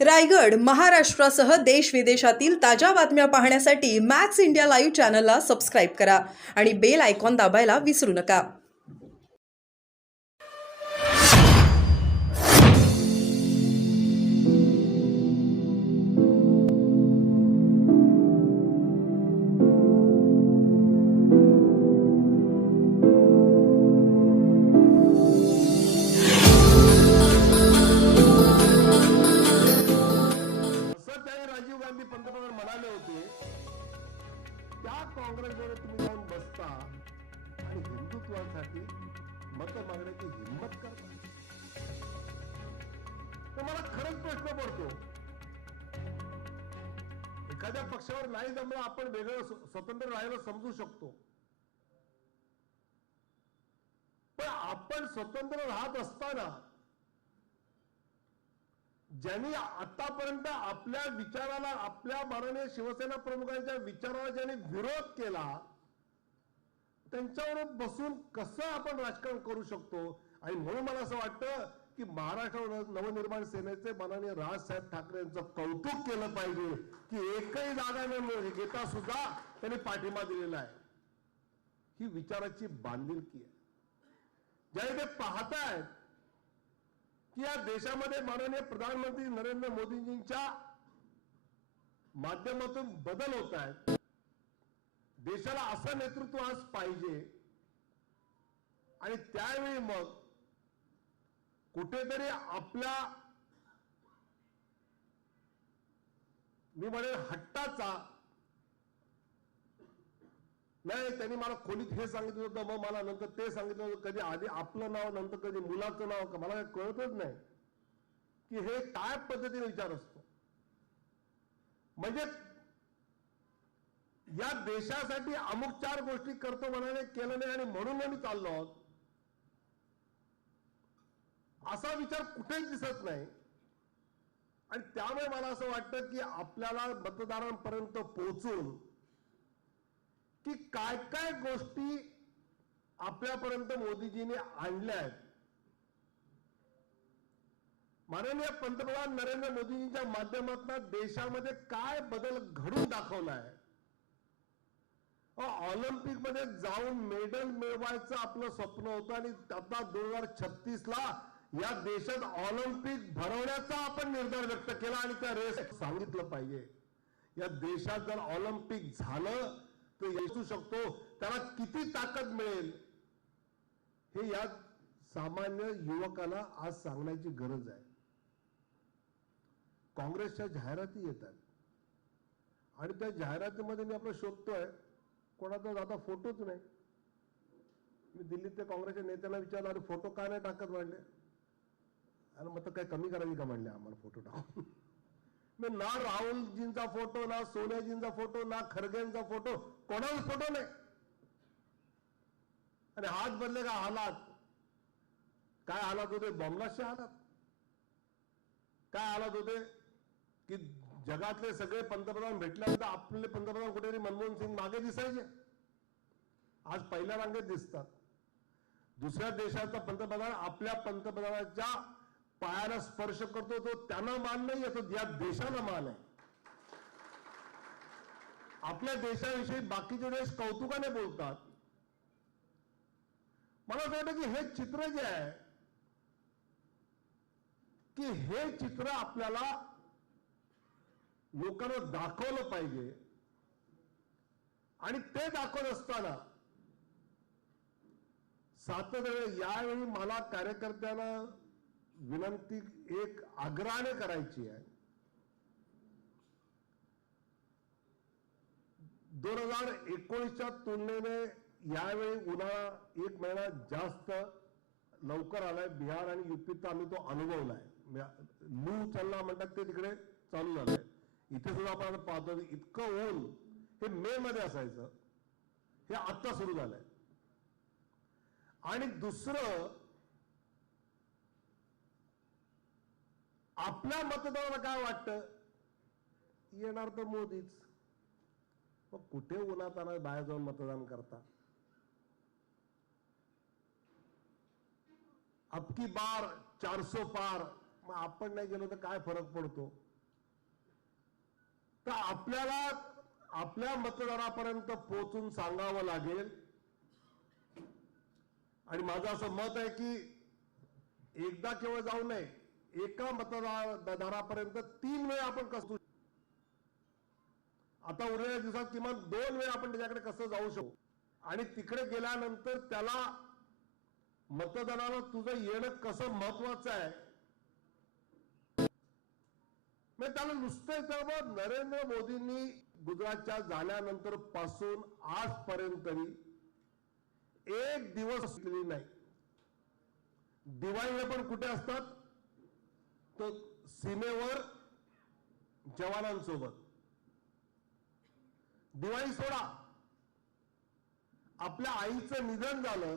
रायगड, महाराष्ट्रासह देश विदेशातील ताज्या बातम्या पाहण्यासाठी मॅक्स इंडिया लाईव्ह चॅनलला सबस्क्राईब करा आणि बेल आयकॉन दाबायला विसरू नका. राजीव गांधी पंतप्रधान म्हणाले होते, त्या काँग्रेसमध्ये तुम्ही जाऊन बसता आणि हिंदुत्वासाठी मत मागण्याची हिंमत करता. तर मला खरंच प्रश्न पडतो, एखाद्या पक्षावर नाही जमलं आपण वेगळं स्वतंत्र राहायला समजू शकतो, पण आपण स्वतंत्र राहत असताना ज्यांनी आतापर्यंत आपल्या विचाराला, आपल्या माननीय शिवसेना प्रमुखांच्या विचाराला ज्यांनी विरोध केला, त्यांच्यावर बसून कसं आपण राजकारण करू शकतो. आणि म्हणून मला असं वाटतं की महाराष्ट्र नवनिर्माण सेनेचे माननीय राजसाहेब ठाकरे यांचं कौतुक केलं पाहिजे की एकही जागा न घेता सुद्धा त्यांनी पाठिंबा दिलेला आहे. ही विचाराची बांधिलकी आहे. ज्यावेळी ते पाहतायत की या देशामध्ये माननीय प्रधानमंत्री नरेंद्र मोदींच्या माध्यमातून बदल होत आहेत, देशाला असं नेतृत्व आज पाहिजे, आणि त्यावेळी मग कुठेतरी आपल्या, मी म्हणेन हट्टाचा, नाही त्यांनी मला खोलीत हे सांगितलं होतं, मग मला नंतर ते सांगितलं होतं, कधी आधी आपलं नाव, नंतर कधी मुलाचं नाव, मला काही कळतच नाही की हे काय पद्धतीने विचार असतो. म्हणजे या देशासाठी अमुक 4 गोष्टी करतो म्हणाले, केलं नाही आणि म्हणून आम्ही चाललो आहोत, असा विचार कुठेच दिसत नाही. आणि त्यामुळे मला असं वाटतं की आपल्याला मतदारांपर्यंत पोहोचून की काय काय गोष्टी आपल्यापर्यंत मोदीजींनी आणल्या आहेत. माननीय पंतप्रधान नरेंद्र मोदींच्या माध्यमातून देशामध्ये काय बदल घडून दाखवलाय. ऑलिम्पिक मध्ये जाऊन मेडल मिळवायचं आपलं स्वप्न होतं आणि आता 2036ला या देशात ऑलिम्पिक भरवण्याचा आपण निर्धार व्यक्त केला आणि त्या रेस सांगितलं पाहिजे. या देशात जर ऑलिम्पिक झालं तर येऊ शकतो, त्याला किती ताकद मिळेल हे या सामान्य युवकाला आज सांगण्याची गरज आहे. काँग्रेसच्या जाहिराती येतात आणि त्या जाहिरातीमध्ये मी आपलं शोधतोय, कोणाचा दादा फोटोच नाही. मी दिल्लीतल्या काँग्रेसच्या नेत्यांना विचारलं, अरे फोटो का नाही टाकत म्हणले. आणि मग तर काय कमी करावी का म्हणले आम्हाला फोटो टाकून. ना राहुलजींचा फोटो, ना सोनियाजींचा फोटो, ना खरगेंचा फोटो, कोणाचा फोटो नाही. आणि हात बदले का हालात, काय हालात होते, बॉम्बलास्टचे हालात. काय हालात होते की जगातले सगळे पंतप्रधान भेटल्यानंतर आपले पंतप्रधान कुठेतरी मनमोहन सिंग मागे दिसायचे, आज पहिल्या रांगेत दिसतात. दुसऱ्या देशाचा पंतप्रधान आपल्या पंतप्रधानाच्या पायाला स्पर्श करतो, तो त्यांना मान नाही येतो, या देशाला मान आहे. आपल्या देशाविषयी बाकीचे देश कौतुकाने बोलतात. मला असं वाटतं की हे चित्र जे आहे की हे चित्र आपल्याला लोकांना दाखवलं पाहिजे. आणि ते दाखवत असताना सातत्याने यावेळी मला कार्यकर्त्यांना विनंती एक आग्रहाने करायची आहे. 2019च्या तुलनेने यावेळी उन्हाळा 1 महिना जास्त लवकर आलाय. बिहार आणि युपीत आम्ही तो अनुभवलाय. लू चलना म्हणतात ते तिकडे चालू झालंय. इथे सुद्धा आपण पाहतो इतकं ऊन हे मे मध्ये असायचं, हे आता सुरू झालंय. आणि दुसरं, आपल्या मतदाराला काय वाटतं, येणार तर मोदीच. मग कुठे उन्हात बाहेर जाऊन मतदान करता. अब की बार 400 पार, मग आपण नाही गेलो तर काय फरक पडतो. तर आपल्याला आपल्या मतदारापर्यंत पोहोचून सांगावं लागेल. आणि माझं असं मत आहे की एकदा केवळ जाऊ नये, एका मतदारापर्यंत 3 वेळा आपण कसं, आता उरलेल्या दिवसात किमान 2 वेळा आपण त्याच्याकडे कसं जाऊ शकू. आणि तिकडे गेल्यानंतर त्याला मतदानाला तुझं येणं कसं महत्वाचं आहे, मग त्याला नुसतं त्यावर नरेंद्र मोदींनी गुजरातच्या झाल्यानंतर पासून आजपर्यंत एक दिवस केली नाही. दिवाळीला पण कुठे असतात, तर सीमेवर जवानांसोबत. दिवाळी सोडा, आपल्या आईचं निधन झालं